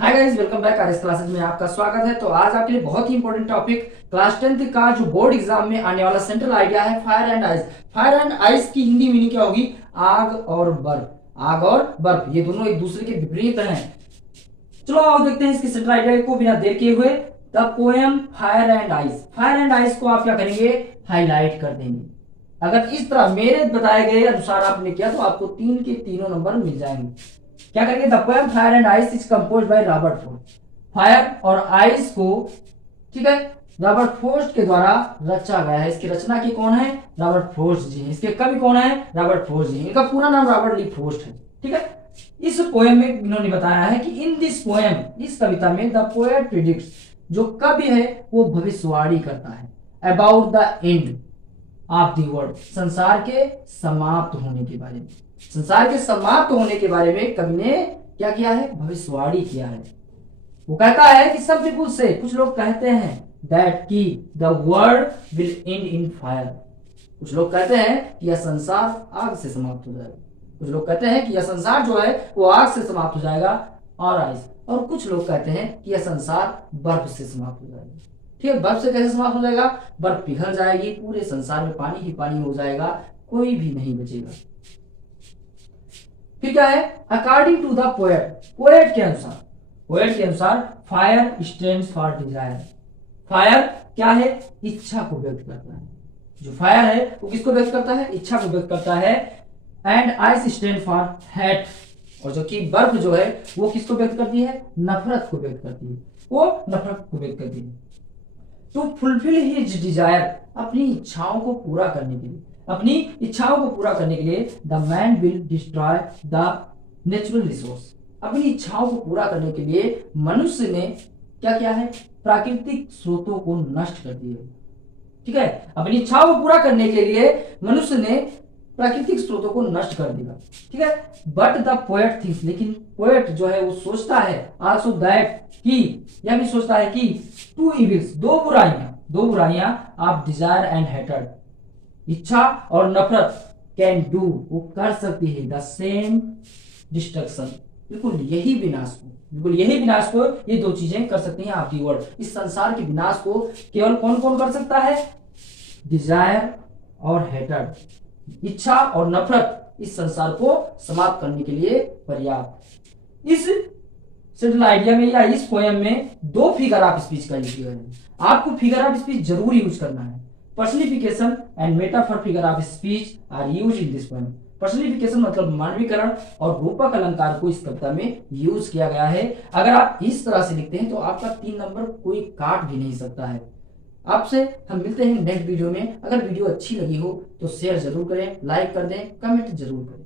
Hi guys, welcome back RS classes में आपका स्वागत है। तो आज आपके लिए बहुत ही इंपॉर्टेंट टॉपिक क्लास 10th का जो बोर्ड एग्जाम में आने वाला सेंट्रल आइडिया है fire and ice. Fire and ice की हिंदी मीनिंग क्या होगी? आग और बर्फ। आग और बर्फ ये दोनों एक दूसरे के विपरीत हैं। चलो आओ देखते हैं इसके सेंट्रल आइडिया को बिना देर किए हुए। The poem fire and ice. Fire and ice को आप क्या करेंगे? हाईलाइट कर देंगे। अगर इस तरह मेरे बताए गए अनुसार आपने किया तो आपको 3 के तीनों नंबर मिल जाएंगे। क्या करेंगे? The poem fire and ice is compose by Robert Frost. Fire और आइस को, ठीक है, रॉबर्ट फ्रॉस्ट के द्वारा रचा गया है। इसकी रचना की कौन है? रॉबर्ट फ्रॉस्ट जी हैं। इसके कवि कौन है? रॉबर्ट फ्रॉस्ट जी। इनका पूरा नाम रॉबर्ट ली फ्रॉस्ट है। ठीक है, इस पोएम में इन्होंने बताया है कि इन दिस पोएम, इस कविता में, द पोएट प्रिडिक्ट्स, जो कवि है वो भविष्यवाणी करता है about the end of the world, संसार के समाप्त होने के बारे में। संसार के समाप्त होने के बारे में कवि ने क्या किया है? भविष्यवाणी किया है। वो कहता है कि सब पीपुल से, कुछ लोग कहते हैं दैट की the world will and in fire. कुछ लोग कहते हैं कि यह संसार आग से समाप्त हो जाएगा। कुछ लोग कहते हैं कि यह संसार जो है वो आग से समाप्त हो जाएगा और आइस। और कुछ लोग कहते हैं कि यह संसार बर्फ से समाप्त हो जाएगा। ठीक है, बर्फ से कैसे समाप्त हो जाएगा? बर्फ पिघल जाएगी, पूरे संसार में पानी ही पानी हो जाएगा, कोई भी नहीं बचेगा। फिर क्या है? According to the poet, poet के अनुसार, पोएट के अनुसार fire stands for desire. Fire क्या है? इच्छा को व्यक्त करता है। जो फायर है वो किसको व्यक्त करता है? इच्छा को व्यक्त करता है। And ice stand for hate. और जो कि बर्फ जो है वो किसको व्यक्त करती है? नफरत को व्यक्त करती है। वो नफरत को व्यक्त करती है। टू फुलफिल हिज डिजायर, अपनी इच्छाओं को पूरा करने के लिए, अपनी इच्छाओं को पूरा करने के लिए the man will destroy the natural resource. अपनी इच्छाओं को पूरा करने के लिए मनुष्य ने क्या किया है? प्राकृतिक स्रोतों को नष्ट कर दिया। ठीक है, अपनी इच्छाओं को पूरा करने के लिए मनुष्य ने प्राकृतिक स्रोतों को नष्ट कर दिया। ठीक है, बट द पोएट थिंक्स, लेकिन पोएट जो है वो सोचता है आल्सो दैट कि, यह भी सोचता है कि टू इविल्स, दो बुराइयां ऑफ डिजायर एंड हेटेड, इच्छा और नफरत, कैन डू, वो कर सकती है द सेम डिस्ट्रक्शन, बिल्कुल यही विनाश को, बिल्कुल यही विनाश को ये दो चीजें कर सकती हैं ऑफ द वर्ल्ड। इस संसार के विनाश को केवल कौन कौन कर सकता है? डिजायर और हेटेड, इच्छा और नफरत इस संसार को समाप्त करने के लिए पर्याप्त। इस सेंट्रल आइडिया में या इस पोएम में 2 फिगर ऑफ स्पीच का यूज किया है। आपको फिगर ऑफ स्पीच जरूर यूज करना है। Personification and metaphor figure of speech are use in this poem. Personification मतलब मानवीकरण और रूपक अलंकार को इस कविता में यूज किया गया है। अगर आप इस तरह से लिखते हैं तो आपका 3 नंबर कोई काट भी नहीं सकता है। आपसे हम मिलते हैं नेक्स्ट वीडियो में। अगर वीडियो अच्छी लगी हो तो शेयर जरूर करें, लाइक कर दें, कमेंट जरूर करें।